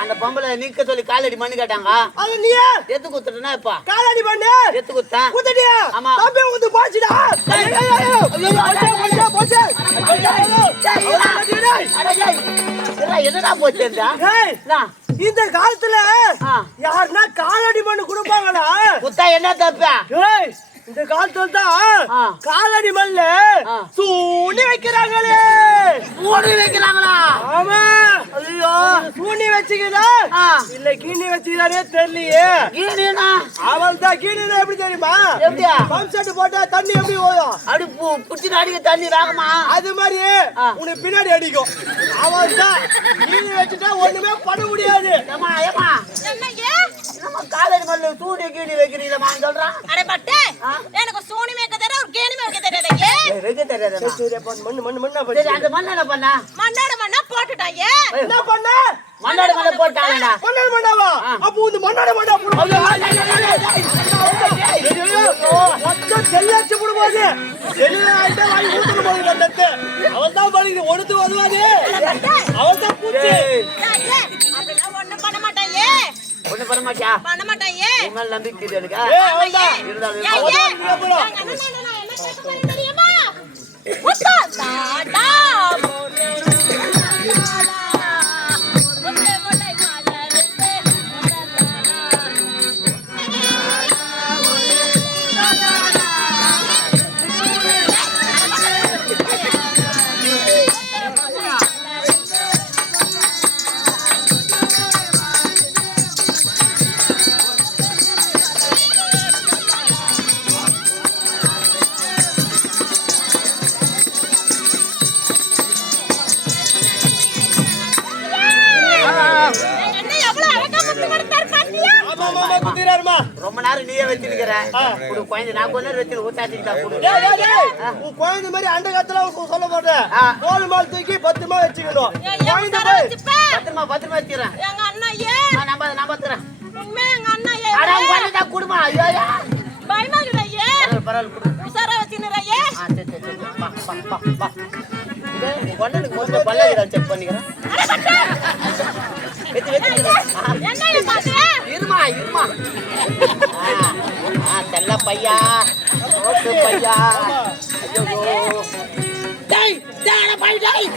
அந்த பொம்பளை நிக்க சொல்லி காலடி மண்ணு கேட்டாங்க. அது நீ எத்து குத்துட்டனா இப்ப? காலடி பண்ணு. எத்து குத்தேன். குத்தடியா? ஆமா. தம்பி வந்து போச்சுடா. என்னடா போச்சு? இந்த காலத்துல யாருன்னா காலடி மண்ணு கொடுப்பாங்களா? குத்தா என்ன தப்பா? இந்த காலத்துல தான் காலடி மண்ல சூனி வைக்கிறாங்களே. சூனி வைக்கிறாங்களா? ஆமா. ஐயோ சூனி வச்சுக்கிறா இல்ல கீனி வச்சுக்கிறானே தெரியலையே. கீனினா? அவள் தான் கீனினா எப்படி தெரியுமா? எப்படியா? பம்ப் செட் போட்டா தண்ணி எப்படி ஓடும்? அப்படி புடிச்சு அடிக்க தண்ணி வேகமா? அது மாதிரி உனக்கு பின்னாடி அடிக்கும். அவள் தான் கீனி வச்சுட்டா ஒண்ணுமே பண்ண முடியாது. ஏமா ஏமா என்னையே? நம்ம காலடி மல்ல சூனி கீனி வைக்கிறீங்களா சொல்றான். அட பட்டு எனக்கு சூனி மேய்க்க தெரியும், ஒரு கேணி மேய்க்க தெரியாதே. வைக்க தெரியாதா? சரி அப்ப மண்ணா சரி அந்த மண்ண என்ன பண்ணா? மண்ணோட மண்ணா போட்டுட்டாயே. என்ன பண்ண? மண்ணோட மண்ண போட்டாங்கடா. மண்ணாட மண்ணாவா? அப்ப இந்த மண்ணாட மண்ணா போடு. மொத்த செல்லாச்சு போடுவாது. செல்லாயிட்டா வாங்கி ஊத்துன போது வந்தது. அவன் தான் பலிக்கு ஒடுத்து வருவாது. அவன் தான் பூச்சி. ஐயே அதெல்லாம் ஒண்ணும் பண்ண மாட்டாயே. ஒண்ணு பண்ண மாட்டியா? பண்ண மாட்டாயே. உன்னால நம்பிக்கை இருக்கா? அவன் தான் இருந்தாலும் என்ன கேட்க போறேன் தெரியுமா? முத்தா தாடா மோனே முத்தே மொட்டை மலர்ந்தே ரொம்ப நேரம் நீயே வச்சிருக்கிற. குழந்தை நான் கொஞ்ச நேரம் வச்சு ஊத்தாட்டிக்கிட்டா கொடு. உன் குழந்தை மாதிரி அண்ட காத்துல சொல்ல போறேன். 4 மால் தூக்கி 10 மால் வச்சுக்கணும். குழந்தை பத்திரமா வச்சுக்கிறேன். எங்க அண்ணாயே நான் பத்துறேன். உண்மை எங்க அண்ணாயே தான் குடுமா. ஐயோ பயமாகுதையே. பரவாயில்ல. உசாரா வச்சுன்னுறையே. பொண்ணுக்கு முதல்ல பல்லவிதான் செக் பண்ணிக்கிறேன். என்ன பாக்குற? இருமா செல்ல பையா ரோட்டு பையா. ஐயோ டேய் டேய் பை டேய்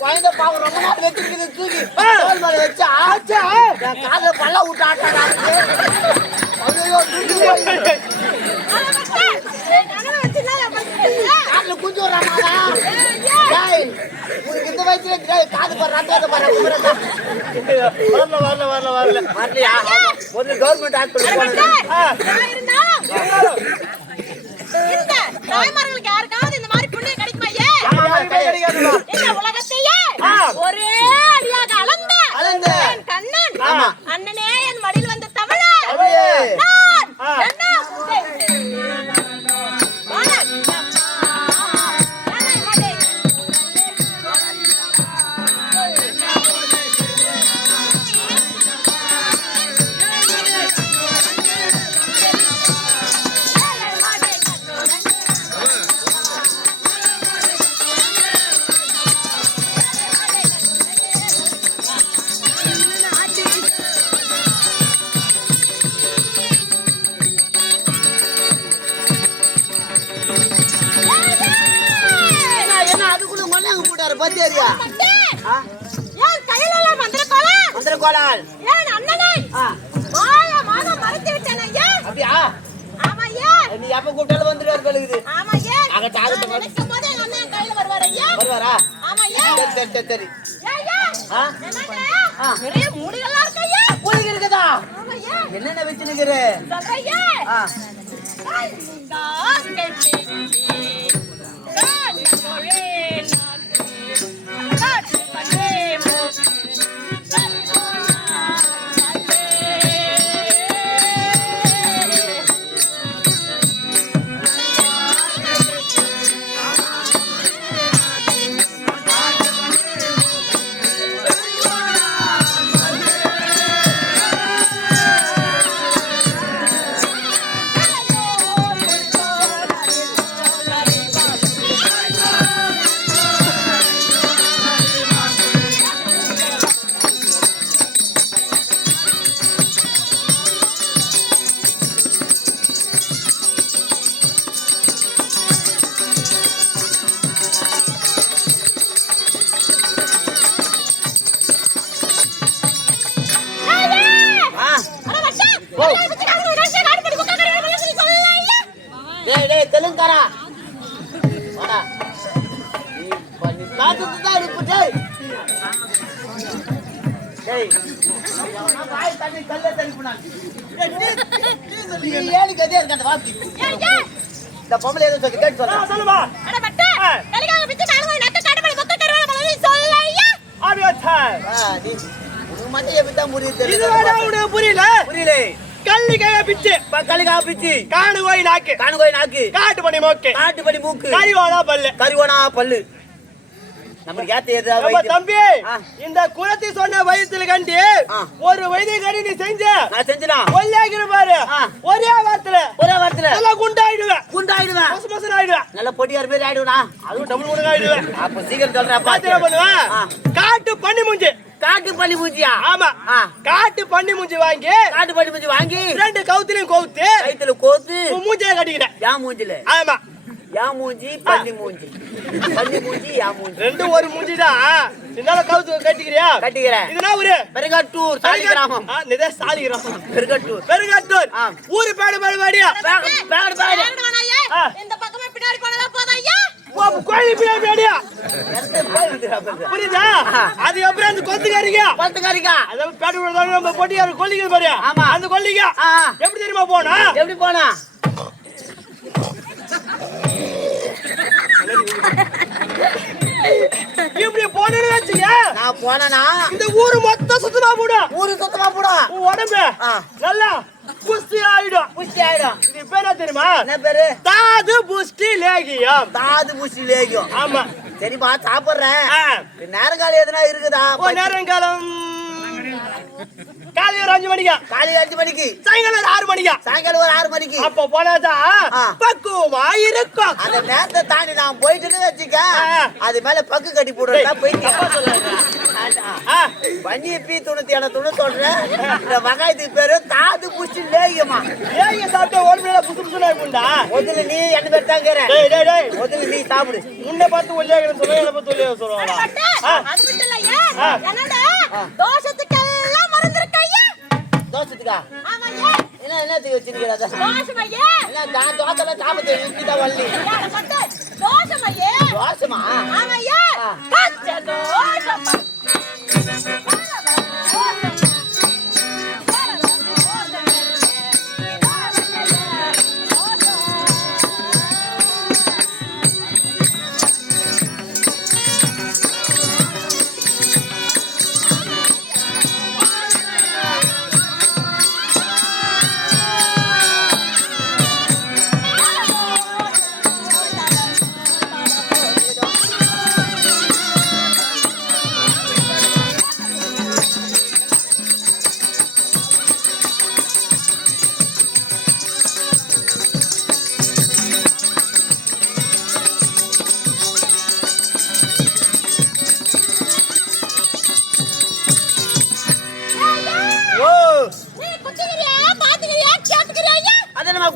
குழந்தை பாவம் ரொம்ப நாள் வச்சிருக்குது தூக்கி தோல் மேல வச்சா காதுல பல்ல விட்டு ஆட்டாடா. ஐயோ காதுல குஞ்சு விடுறாமா? உனக்கு இந்த வயசுல காது வரல. வரலையா? முதல்ல கவர்மெண்ட் ஹாஸ்பிட்டல் இந்த தாய்மார்களுக்கு யாருக்காவது இந்த மாதிரி புண்ணியம் கிடைக்குமாயே? இந்த உலகத்தையே ஒரே அடியாக அளந்த என் கண்ணன் அண்ணனே என் மடியில் வந்த தமிழன் நான் என்ன பத்தியா? ஏன் கையில மந்திர கோலால் ஏன் அண்ணனை மாயமாக மறைத்து விட்டேன் ஐயா. அப்படியா? ஆமா ஐயா. நீ எப்ப கூப்பிட்டாலும் வந்துடுவார் பழுகுது. ஆமா ஐயா. அங்க டாக்டர் நினைக்கும் போது எங்க அண்ணன் கையில வருவார் ஐயா. வருவாரா? ஆமா ஐயா. சரி ஐயா ஆ என்னங்க நிறைய மூடிகளா இருக்கையா மூலிகை இருக்குதா ஆமாய்யா என்னென்ன வச்சிருக்கிற சொல்றையா ஆ ஐயா கெட்டி காணமொழி நாக்கு காட்டு பண்ணே தெலுங்காரா வாடா நீ பண்ணி பாத்துட்டு தான் இருக்கு டேய் டேய் நான் வாய் தண்ணி கல்ல தண்ணி போனா நீ ஏன் கதே இருக்க அந்த வாத்தி இந்த பொம்பளை ஏதோ சொல்லி கேட்டு சொல்றா சொல்லுமா அட பட்ட கலிகாக பிச்சு நானும் நட்ட காடமலை மொத்த கருவால மலரி சொல்லையா ஆபியத்தா நீ உனக்கு மட்டும் எப்படி தான் புரியுது இது வேற உனக்கு புரியல கல்லிக்காக பிச்சு கலிகாக பிச்சு காணுகோய் நாக்கு காட்டு பண்ணி மூக்கு கரிவானா பல்லு நமக்கு ஏத்த ஏதா நம்ம தம்பி இந்த குலத்தை சொன்ன வயசுல கண்டி ஒரு வயதை கடி நீ செஞ்ச நான் செஞ்சனா ஒல்லையாகிற பாரு ஒரே வாரத்துல நல்லா குண்டாயிடுவேன் மசமசன ஆயிடுவேன் நல்ல பொடியார் மாதிரி ஆயிடுவா அதுவும் டபுள் முடுங்க ஆயிடுவேன் அப்ப சீக்கிரம் சொல்றேன் பாத்தியா பண்ணுவேன் காட்டு பண்ணி மூஞ்சியா ஆமா காட்டு பண்ணி மூஞ்சி வாங்கி ரெண்டு கவுத்திலையும் கோத்து மூஞ்சில கட்டிக்கிட்டேன் யா மூஞ்சில ஆமா யா மூஞ்சி பண்ணி மூஞ்சி யா மூஞ்சி ரெண்டும் ஒரு மூஞ்சிதான் என்னால கவுத்து கட்டிக்கிறேன் இதுனா ஒரு பெருகட்டூர் சாலிகிராமம் நிதே சாலிகிராமம் பெருகட்டூர் ஊரு பேடு பாடியா இந்த பக்கமே பின்னாடி போனதா போதாய்யா கோழி பின்னாடியா புரியுதா அது அப்புறம் அந்த கொத்துக்காரிங்க அத பேடு நம்ம பொட்டியாரு கொல்லிங்க பாரு அந்த கொல்லிங்க எப்படி தெரியுமா போனா இப்படி போனேன்னு வச்சுக்க நான் போனேனா இந்த ஊரு மொத்தம் சுத்தமா போடும் உன் உடம்பு நல்லா புஷ்டி ஆயிடும் இது பேர் என்ன தெரியுமா என்ன பேரு தாது புஷ்டி லேகியம் ஆமா சரிப்பா சாப்பிடுறேன் நேரங்காலம் எதுனா இருக்குதா நேரங்காலம் காலை ஒரு 5 மணிக்கு சாயங்காலம் ஒரு 6 மணிக்கு அப்ப போனாதான் பக்குவமா இருக்கும் அந்த நேரத்தை தாண்டி நான் போயிட்டு வச்சுக்க அது மேல பக்கு கட்டி போடுறேன் போயிட்டு பஞ்சிய பி துணு சொல்றேன் இந்த வகாயத்துக்கு பேரு தாது புஷ்டி லேகியமா சாப்பிட்டா உடம்புல புதுசு ஆயிடும்டா முதல்ல நீ என்ன பேர் தாங்கிற முதல்ல நீ சாப்பிடு முன்ன பார்த்து ஒல்லியாகிற சொல்லுவாங்க அது மட்டும் இல்லையா என்னடா தோஷத்துக்கெல்லாம் மறந்துருக்கையா தோஷத்துக்கா ஆமாய்யா என்னத்துக்கு வச்சிருக்கிறத தோஷமையா என்ன தோசைலாம் சாப்பிட்டு நிறுத்திதான் வள்ளி தோசமா ஆமாய்யா கச்ச தோஷம்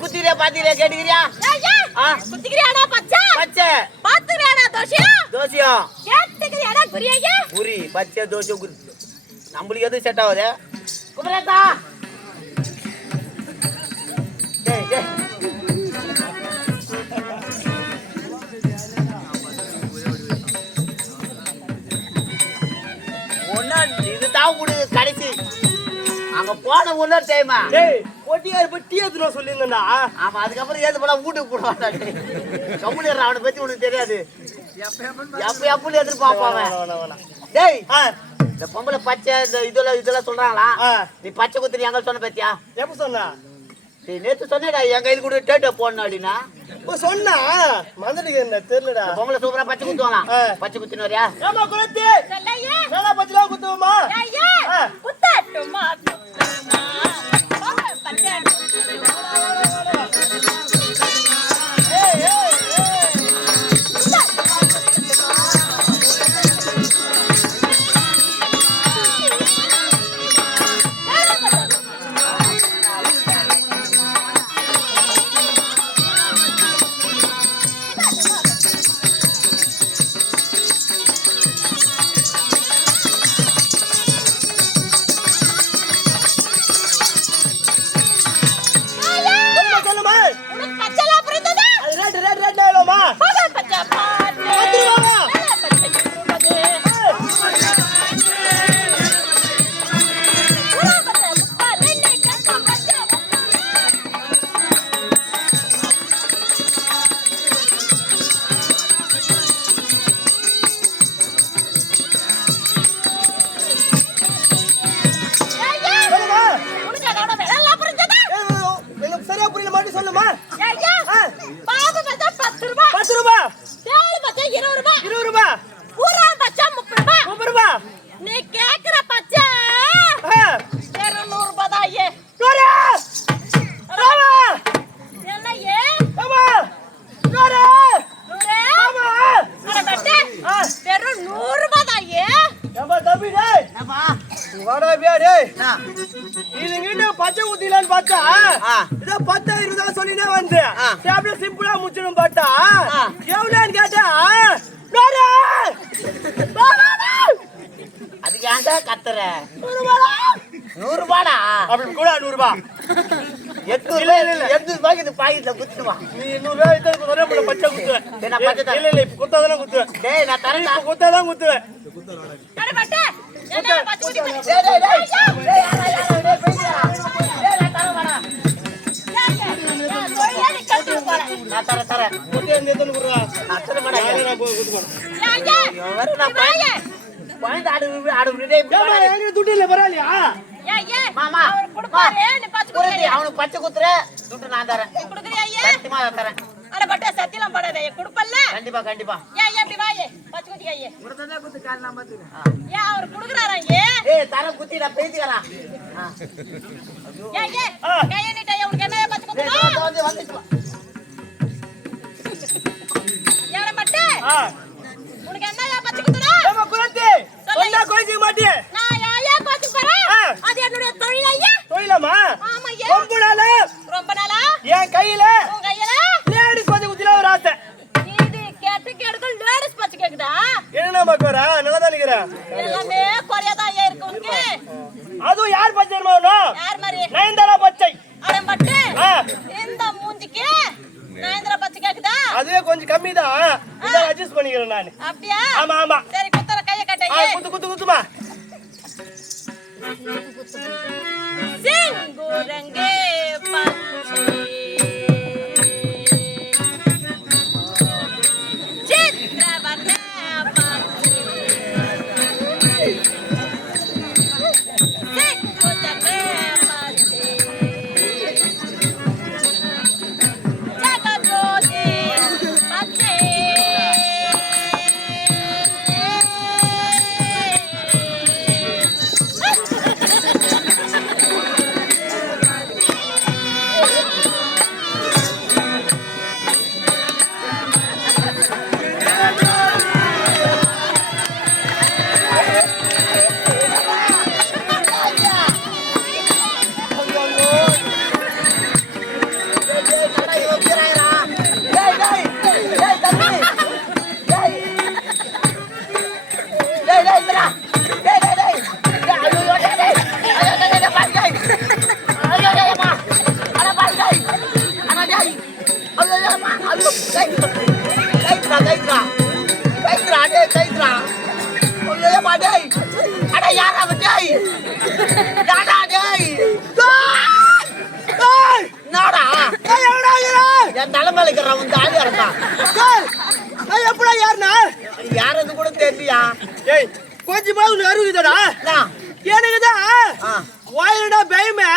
குத்திரியா பாத்திரியா கேட்டுக்கிறியா குத்திக்கிறியாடா பச்சை பாத்துறியாடா தோசியா கேட்டுக்கிறியாடா புரியா புரி பச்சை தோசை குரு நம்மளுக்கு எது செட் ஆகுது குமரேதா டேய் சாவு குடி கடைசி அங்க போன ஒண்ணு டைமா பொட்டியாரு போய் டீ எடுத்துன்னு சொல்லியிருந்தா. ஆமா அதுக்கப்புறம் ஏது போல வீட்டுக்கு போடுவான் கம்முனு அவனை பத்தி உனக்கு தெரியாது எப்ப எப்பன்னு எதிர்பார்ப்பான். டேய் இந்த பொம்பளை பச்சை இந்த இதெல்லாம் சொல்றாங்களா? நீ பச்சை குத்துறீ எங்க சொன்ன பத்தியா? எப்ப சொன்னா? நேத்து சொன்னடா என் கையில் கூட டேட்டோ போடணும் அப்படின்னா சொன்னா மந்திரிக்கு என்ன தெரியலடா. பொம்பளை சூப்பரா பச்சை குத்துவாங்க. பச்சை குத்தின்னு வரியா? ஏமா குலத்தி நல்லா பச்சைலாம் குத்துவோமா? குத்தாட்டுமா பச்சை ஊத்திலான்னு பார்த்தா இதோ 10,000 தான் சொல்லினே வந்து அப்படியே சிம்பிளா முடிச்சிடும் பார்த்தா எவ்வளோன்னு கேட்டா அதுக்கு ஏன்டா கத்துற? 100 ரூபாடா அப்படி கூட 100 ரூபாய் 800 ரூபாய்க்கு இந்த பாக்கெட்ல குத்துவான். நீ 100 ரூபாய் பச்சை குத்துவேன். இல்ல இப்ப குத்தாதான் குத்துவேன். டேய் நான் தரேன் இப்ப குத்தாதான் குத்துவேன். நான் தரேன் துட்டு இல்ல பரவாயில்லையா? மாமா அவனுக்கு பச்சை குத்துற துட்டு நான் தரேன். தரேன் சத்தியலாம் படாத குடுப்பல்ல. கண்டிப்பா கண்டிப்பா. அவர் குடுக்குறாராங்க. தரம் குத்தி நான் பேசிக்கிறேன். உனக்கு என்ன பச்சை குத்துறா? உனக்கு என்ன பச்சை குத்துறா? சொன்னா கோயிச்சு மாட்டியே. நான் யாயா கோச்சு போறேன். அது என்னுடைய தொழில் ஐயா. தொழிலமா? ஆமா ஐயா. ரொம்ப நாளா என் கையில உன் கையில லேடிஸ் பச்சை குத்தில ஒரு ஆசை. இது கேட்டு லேடிஸ் பச்சை கேக்குதா? என்ன மக்கரா நல்லா தான் நிக்கிறேன். எல்லாமே குறையதா இருக்கு உனக்கு. அதுவும் யார் பச்சை வேணும்? யார் மாதிரி? நயன்தாரா பச்சை. அட மட்டு இந்த மூஞ்சிக்கு நயன்தாரா பச்சை கேக்குதா? அதுவே கொஞ்சம் கம்மி தான். இத அட்ஜஸ்ட் பண்ணிக்கிறேன் நான். அப்படியே? ஆமா ஆமா. சரி குத்தற கைய கட்டையே. குத்துமா. சிங்குரங்கே பச்சை சித்ரவர்ண பச்சை சிங்குரங்கே பச்சை ஜகஜோதி பச்சை யாரா யாரா வந்து ஆளி யாரா நான் எப்படா யாருனா யாரது கூட தெரியலையா ஏய் கொஞ்சமாவது அருகுதடா எனக்குதான் வயலடா பயமே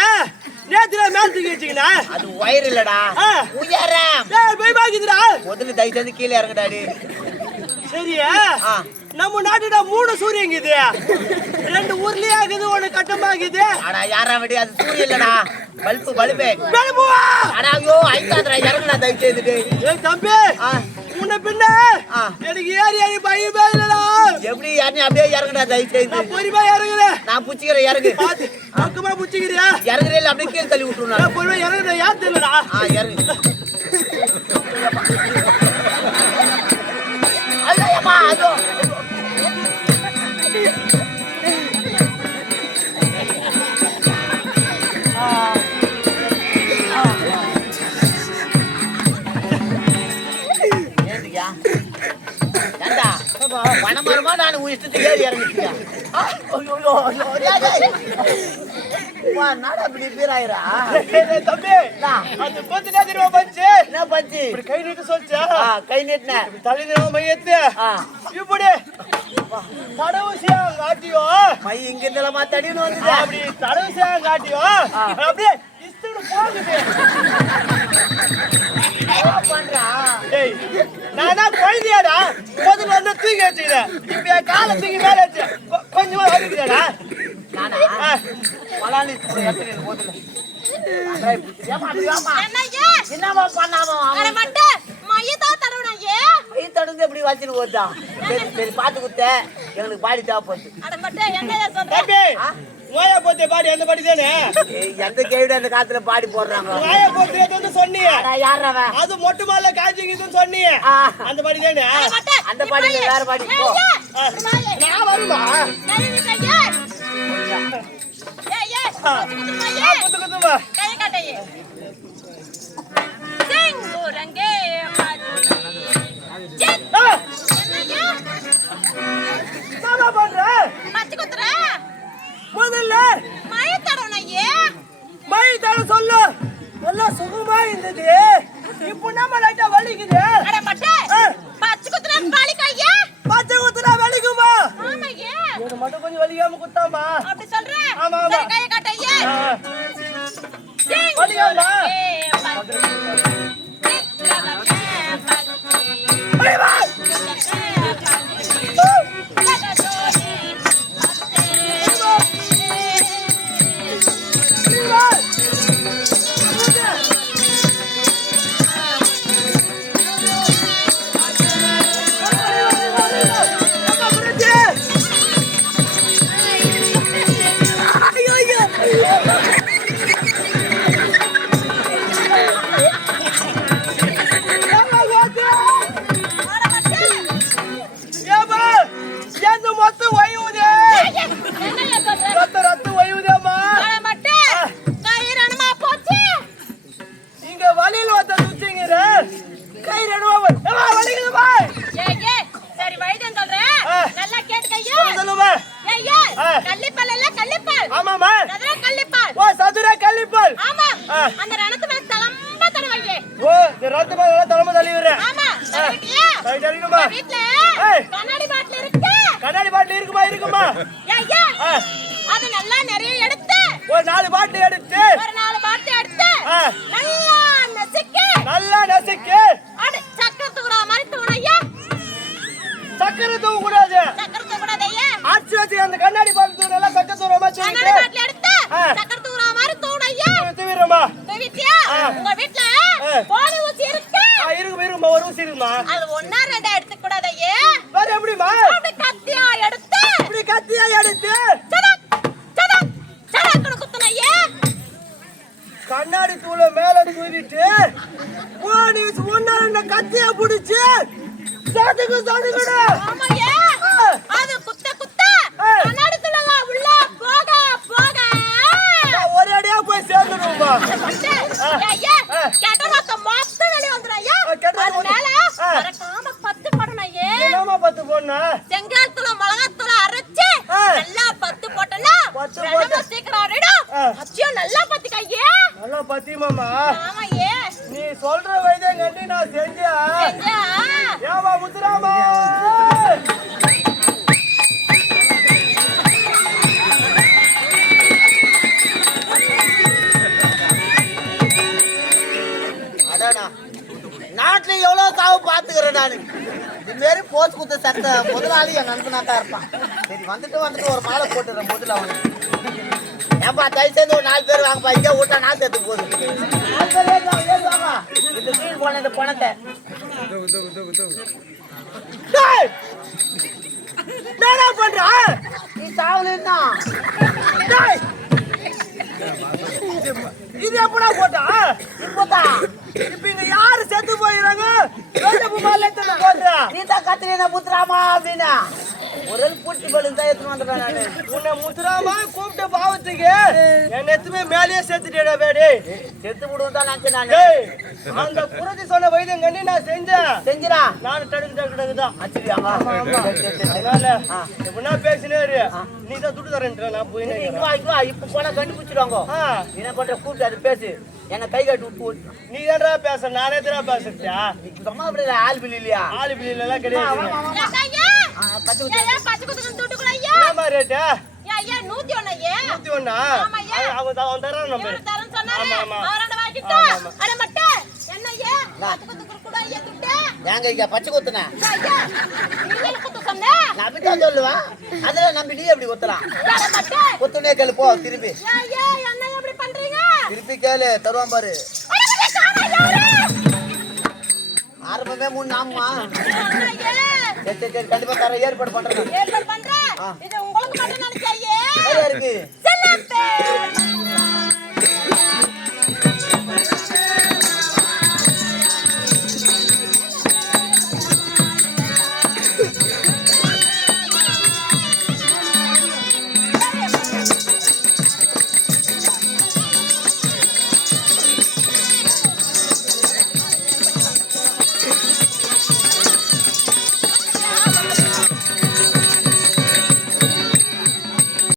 நேத்துல மேல தூக்கி வச்சுக்கினா அது வயிறு இல்லடா உயரம் பயமாக்குதுடா முதல்ல தயவு செஞ்சு கீழே இறங்குடாடி சரியா நம்ம நாட்டுடா 3 சூரியன் இது 2 ஊர்லயே ஆகுது 1 கட்டமா ஆகுது அடா யாரா விட அது சூரியன் இல்லடா பல்பு பல்புவா அடா ஐயோ ஐந்தாதடா இறங்குடா தயவு செய்துட்டு ஏய் தம்பி உன்ன பின்ன எனக்கு ஏறி பயமே இல்லடா எப்படி யாரே அப்படியே இறங்குடா தயவு செய்து நான் பொறுமையா இறங்குறேன் நான் புச்சிக்கிறேன் இறங்கு பாத்து பக்கமா புச்சிக்கிறியா இறங்குறேல அப்படியே கீழ தள்ளி விட்டுறேன் நான் பொறுமையா இறங்குறேன் யார் தெரியலடா இறங்கு ஐயம்மா அதோ ஏண்டியா ஏண்டா பணமரமா நான் இஷ்டத்துக்கு ஏறி இறங்கிட்டியா ஐயோ நாடா இப்படி பேராயிரா தம்பி அந்த கொஞ்ச நேரம் பஞ்சு என்ன பஞ்சு இப்படி கை நீட்டு சொல்லிச்சா கை நீட்டின தலை நேரம் மையத்து இப்படி தடவு செய்யாங்க காட்டியோ மை இங்க இருந்தலமா தடின்னு வந்து அப்படி தடவு செய்யாங்க காட்டியோ அப்படியே இஸ்துடு போகுது பண்றா டேய் நானா குழந்தையாடா முதல்ல வந்து தூக்கி வச்சுக்கிறேன் இப்ப என் காலை தூக்கி மேல வச்சு கொஞ்சமா அடிக்கிறேடா நானா பலானி எத்தனை போதுல என்னமா பண்ணாம தடுந்து எப்படி வச்சுன்னு போதான் சரி சரி பாத்து குத்த எங்களுக்கு பாடி தேவைப்படுது நோயா போத்தே பாடி அந்த பாடி தானே எந்த கேவிட அந்த காத்துல பாடி போடுறாங்க நோயா போத்தே வந்து சொன்னீங்க யாரவ அது மொட்டு மால காய்ச்சிக்குதுன்னு சொன்னீங்க அந்த பாடி தானே அந்த பாடி வேற பாடி போ நான் வருமா குத்துமா முதல்ல மழை தட சொல்லு நல்லா சுகமா இருந்தது இப்ப நம்ம லைட்டா வலிக்குது பச்சை குத்துனா வலிக்குமா இது மட்டும் கொஞ்சம் வலிக்காம குத்தாமா ஆமா ஆமா வலிக்காமா கண்ணாடி பாட்டில் இருக்குமா அது நல்லா நிறைய எடுத்து ஒரு 4 பாட்டில் எடுத்து நல்லா நசுக்கி சக்கரை தூக்குற மாதிரி தூணையா சக்கரை தூக்க கூடாது ஆச்சு வச்சு அந்த கண்ணாடி பாட்டில் நல்லா சக்கரை தூக்குற மாதிரி கண்ணாடி பாட்டில் எடுத்து சக்கரை தூக்குற மாதிரி தூணையா தூவிரமா தூவிட்டியா உங்க வீட்ல போலி ஊசி இருக்கு இருக்குமா ஒரு ஊசி இருக்குமா அது 1 2 எடுத்து கூடாதையே வேற எப்படிமா அப்படி கத்தியா எடுத்து சடக் குத்துனையே கண்ணாடி தூள மேல தூவிட்டு போனி 1 2 கத்தியா புடிச்சு சடுகுடா ஆமாயே அது குத்த கண்ணாடி தூள உள்ள போக ஒரே அடியா போய் சேர்ந்துடுமா ஐயா கேட்டறத மொத்த வெளிய வந்துறயா அதனால மறக்காம 10 படணையே என்னமா 10 போடுனா செங்கால் தூள மிளகாய் தூள அரைச்சு நல்லா 10 போட்டனா ரொம்ப சீக்கிரம் ஆறிடும் அச்சியோ நல்லா பத்திக்கையே நல்லா பத்திமாமா ஆமாயே நீ சொல்ற வைத்தியம் கண்டி நான் செஞ்சேன். ஏவா முத்துராமா நாட்டுல எவ்வளவு சாவு பாத்துக்கிறேன் நானு. இது மாரி போச்சு குத்த சத்த முதலாளி என் நண்பனா தான் இருப்பான். சரி வந்துட்டு ஒரு மாலை போட்டுறேன் முதல்ல அவனுக்கு. ஏன்பா தயவு சேர்ந்து ஒரு 4 பேர் வாங்கப்பா. இங்கே விட்டா நான் சேர்த்து போகுது. 4 பேர் வாங்க. இந்த சீல் போன இந்த பணத்தை என்னடா பண்ற? நீ சாவலன்னா இது எப்படா போட்டா? இப்பதான் இப்ப இங்க யாரு செத்து போயிறாங்க? நீ தான் கத்திரினா முத்துராமா அப்படின்னா ஒரு பூட்டி பலன் தான் எடுத்து வந்துட்டேன் நானு. உன்னை முத்துராமா கூப்பிட்ட பாவத்துக்கு என் எத்துமே மேலேயே செத்துட்டேடா பேடி. செத்து விடுவோம் தான் நினைச்சேன் நானு. அந்த குரத்தி சொன்ன வைத்தியம் கண்டி நான் செஞ்சிடா நானும் டக்கு தான். அச்சுடியாமா அதனால எப்படின்னா பேசினேரு நீ தான் துட்டு தரேன்ற நான் போய் இப்ப போனா கண்டுபிடிச்சிடுவாங்க. என்ன பண்ற கூப்பிட்டு அது பேசு. என்ன கை கட்டி விட்டு நீ தான்டா பேச நானே தான் பேசுறியா? சும்மா அப்படி ஆள் பிள்ளை இல்லையா? ஆளு பிள்ளை எல்லாம் கிடையாது. என்னமா ரேட்டு? 101. அவன் தரான் நம்ம. ஏங்க இங்க பச்சை குத்துன நான் அப்படித்தான் சொல்லுவேன். அதுல நம்பி நீ எப்படி குத்தலாம்? குத்துனே கேளு போ திருப்பி கேளு தருவான் பாரு. ஆரம்பமே 3 நாமா. சரி கண்டிப்பா தர ஏற்பாடு பண்றேன். இது உங்களுக்கு மட்டும் நினைச்சையே இருக்கு.